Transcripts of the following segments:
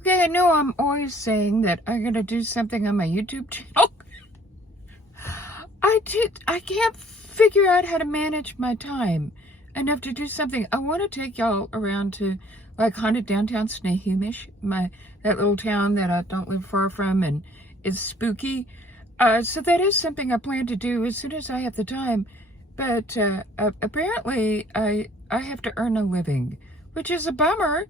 Okay, I know I'm always saying that I'm going to do something on my YouTube channel. I can't figure out how to manage my time enough to do something. I want to take y'all around to like haunted downtown Snehomish, that little town that I don't live far from, and it's spooky. So that is something I plan to do as soon as I have the time. But apparently I have to earn a living, which is a bummer.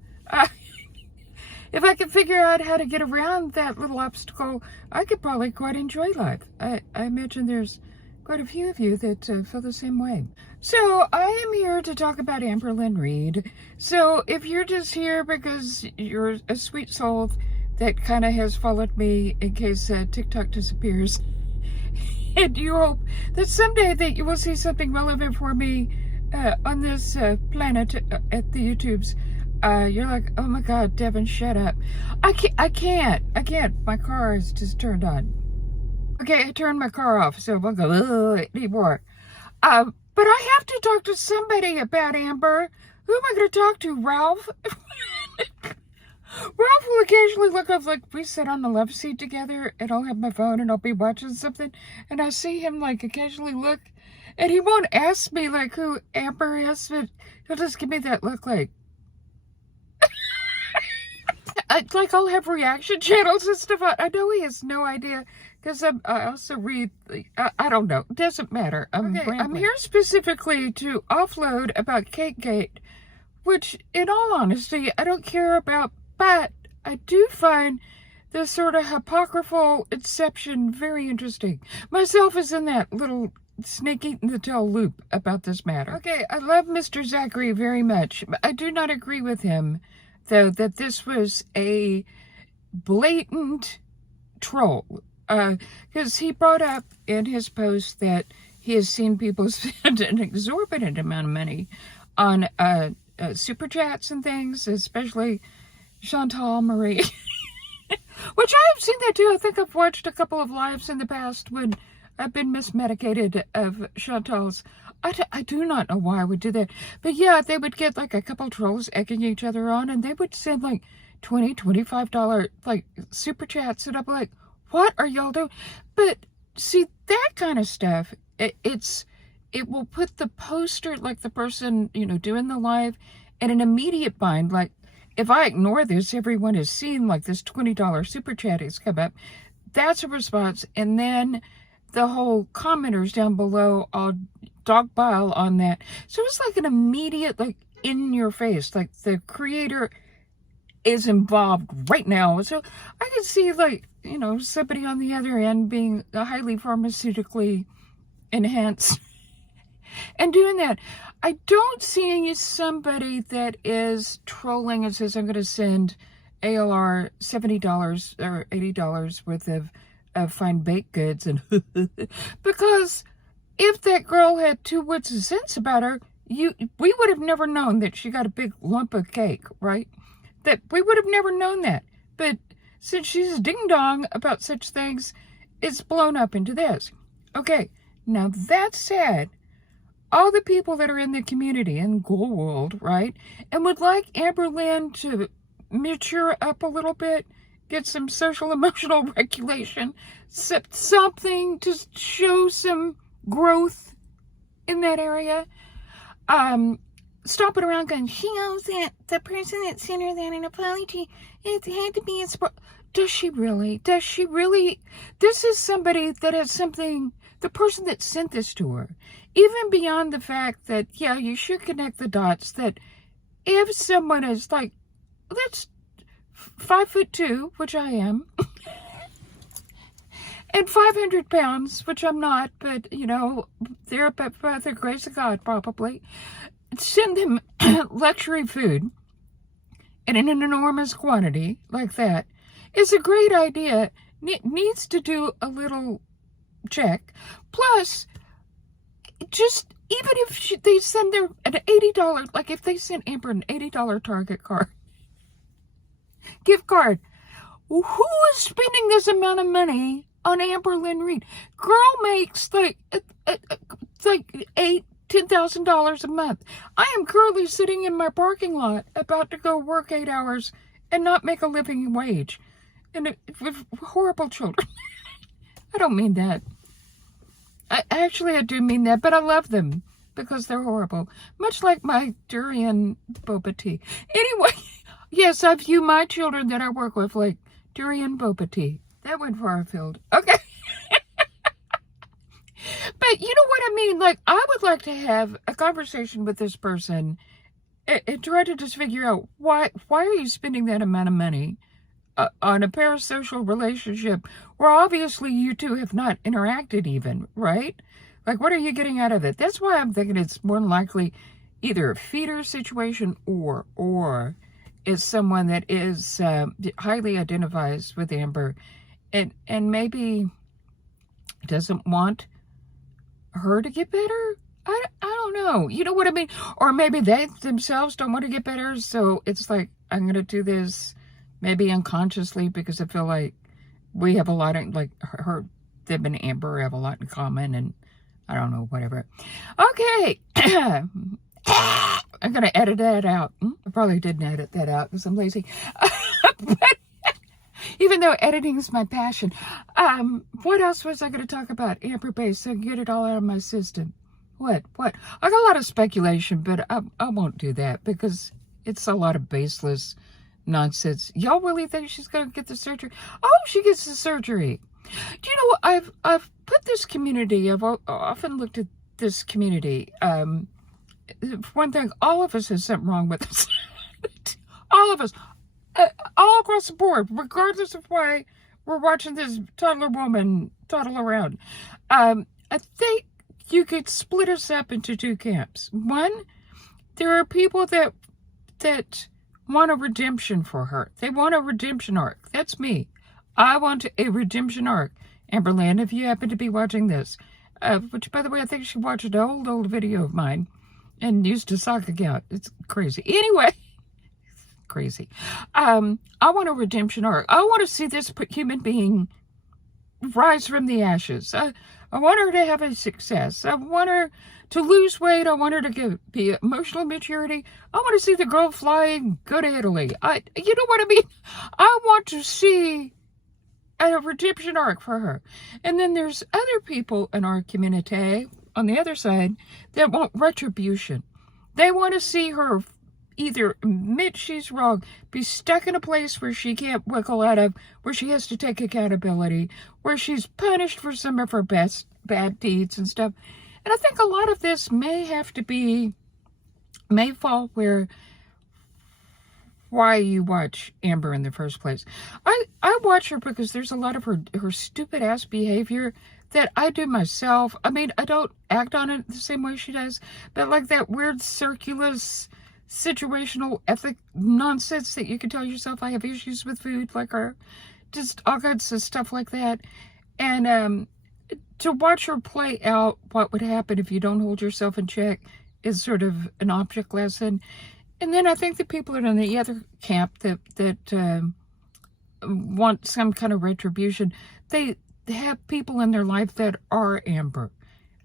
If I could figure out how to get around that little obstacle, I could probably quite enjoy life. I imagine there's quite a few of you that feel the same way. So I am here to talk about Amberlynn Reid. So if you're just here because you're a sweet soul that kind of has followed me in case TikTok disappears, and you hope that someday that you will see something relevant for me on this planet at the YouTubes, you're like, oh my God, Devin, shut up. I can't. My car is just turned on. Okay, I turned my car off, so I won't go anymore. But I have to talk to somebody about Amber. Who am I going to talk to? Ralph? Ralph will occasionally look up, like, we sit on the love seat together, and I'll have my phone, and I'll be watching something, and I see him, like, occasionally look, and he won't ask me, like, who Amber is, but he'll just give me that look, like, I'll have reaction channels and stuff. I know he has no idea, because I also read, I don't know, it doesn't matter. I'm here specifically to offload about CakeGate, which, in all honesty, I don't care about, but I do find this sort of apocryphal inception very interesting. Myself is in that little snake eating the tail loop about this matter. Okay, I love Mr. Zachary very much. I do not agree with him, though, that this was a blatant troll. Because he brought up in his post that he has seen people spend an exorbitant amount of money on super chats and things, especially Chantal Marie. Which I have seen that too. I think I've watched a couple of lives in the past when I've been mismedicated of Chantal's. I do not know why I would do that. But yeah, they would get like a couple trolls egging each other on, and they would send like $20, $25 like super chats, and I'm like, what are y'all doing? But see, that kind of stuff, it will put the poster, like the person, doing the live, in an immediate bind. Like, if I ignore this, everyone has seen like this $20 super chat has come up. That's a response. And then the whole commenters down below all dogpile on that. So it's like an immediate, like, in your face, like the creator is involved right now. So I can see, like, somebody on the other end being highly pharmaceutically enhanced and doing that. I don't see somebody that is trolling and says, I'm going to send ALR $70 or $80 worth of fine baked goods. And because if that girl had two wits of sense about her, we would have never known that she got a big lump of cake, right? That we would have never known that. But since she's ding-dong about such things, it's blown up into this. Okay, now that said, all the people that are in the community, in Ghoul World, right, and would like Amberlynn to mature up a little bit, get some social emotional regulation, something to show some growth in that area, stomping around going, she knows that the person that sent her that an apology, it had to be Does she really? Does she really? This is somebody that has something, the person that sent this to her, even beyond the fact that, yeah, you should connect the dots, that if someone is like, that's 5'2", which I am, and 500 pounds, which I'm not, but, they're by the grace of God, probably, send them luxury food in an enormous quantity like that is a great idea. Needs to do a little check. Plus, just even if they send their an $80, like if they send Amber an $80 Target card, gift card, who is spending this amount of money on Amberlynn Reid? Girl makes like $10,000 a month. I am currently sitting in my parking lot about to go work 8 hours and not make a living wage and with horrible children. I don't mean that. I do mean that, but I love them because they're horrible. Much like my durian boba tea. Anyway, yes, I view my children that I work with like durian boba tea. That went far afield. Okay. But you know what I mean? Like, I would like to have a conversation with this person and try to just figure out why are you spending that amount of money on a parasocial relationship where obviously you two have not interacted even, right? Like, what are you getting out of it? That's why I'm thinking it's more than likely either a feeder situation or is someone that is highly identifies with Amber and maybe doesn't want her to get better. I don't know. You know what I mean? Or maybe they themselves don't want to get better, so it's like, I'm going to do this maybe unconsciously because I feel like we have a lot of, like, them and Amber have a lot in common, and I don't know, whatever. Okay. I'm going to edit that out. I probably didn't edit that out because I'm lazy. But even though editing is my passion. What else was I going to talk about? Amber Base, so I can get it all out of my system. What? I got a lot of speculation, but I won't do that because it's a lot of baseless nonsense. Y'all really think she's going to get the surgery? Oh, she gets the surgery. Do you know what? I've put this community, I've often looked at this community. For one thing, all of us have something wrong with us. All of us. All across the board, regardless of why we're watching this toddler woman toddle around. I think you could split us up into two camps. One, there are people that want a redemption for her. They want a redemption arc. That's me. I want a redemption arc. Amberlynn, if you happen to be watching this, which, by the way, I think she watched an old video of mine and used a sock account. It's crazy. Anyway. Crazy. I want a redemption arc. I want to see this human being rise from the ashes. I want her to have a success. I want her to lose weight. I want her to be emotional maturity. I want to see the girl fly and go to Italy. You know what I mean? I want to see a redemption arc for her. And then there's other people in our community on the other side that want retribution. They want to see her either admit she's wrong, be stuck in a place where she can't wiggle out of, where she has to take accountability, where she's punished for some of her bad deeds and stuff. And I think a lot of this may fall why you watch Amber in the first place. I watch her because there's a lot of her stupid ass behavior that I do myself. I mean, I don't act on it the same way she does, but like that weird circulus situational ethic nonsense that you can tell yourself I have issues with food, like her, just all kinds of stuff like that. And to watch her play out what would happen if you don't hold yourself in check is sort of an object lesson. And then I think the people that are in the other camp that want some kind of retribution, they have people in their life that are Amber,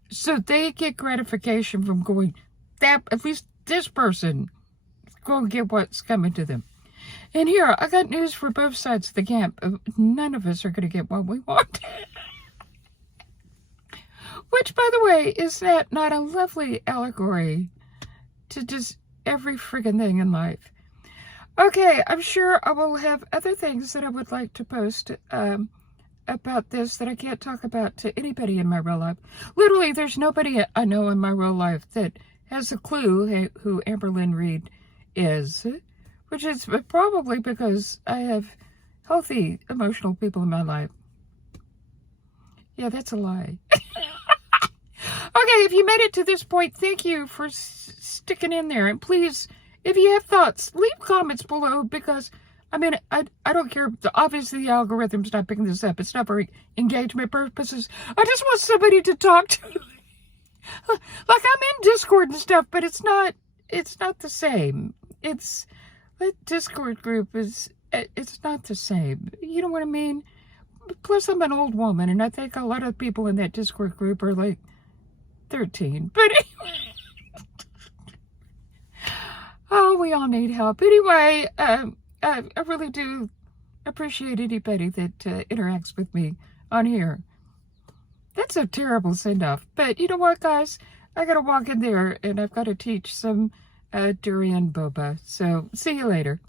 so they get gratification from going, that at least this person go and get what's coming to them. And here, I got news for both sides of the camp. None of us are going to get what we want. Which, by the way, is that not a lovely allegory to just every friggin' thing in life? Okay, I'm sure I will have other things that I would like to post about this that I can't talk about to anybody in my real life. Literally, there's nobody I know in my real life that has a clue who Amberlynn Reid is, which is probably because I have healthy emotional people in my life. Yeah, that's a lie. Okay, if you made it to this point, thank you for sticking in there. And please, if you have thoughts, leave comments below, because, I mean, I don't care. Obviously, the algorithm's not picking this up. It's not for engagement purposes. I just want somebody to talk to. Like, I'm in Discord and stuff, but it's not the same. The Discord group it's not the same. You know what I mean? Plus, I'm an old woman, and I think a lot of people in that Discord group are like 13. But anyway. Oh, we all need help. Anyway, I really do appreciate anybody that interacts with me on here. That's a terrible send-off. But you know what, guys? I gotta walk in there and I've got to teach some durian boba. So see you later.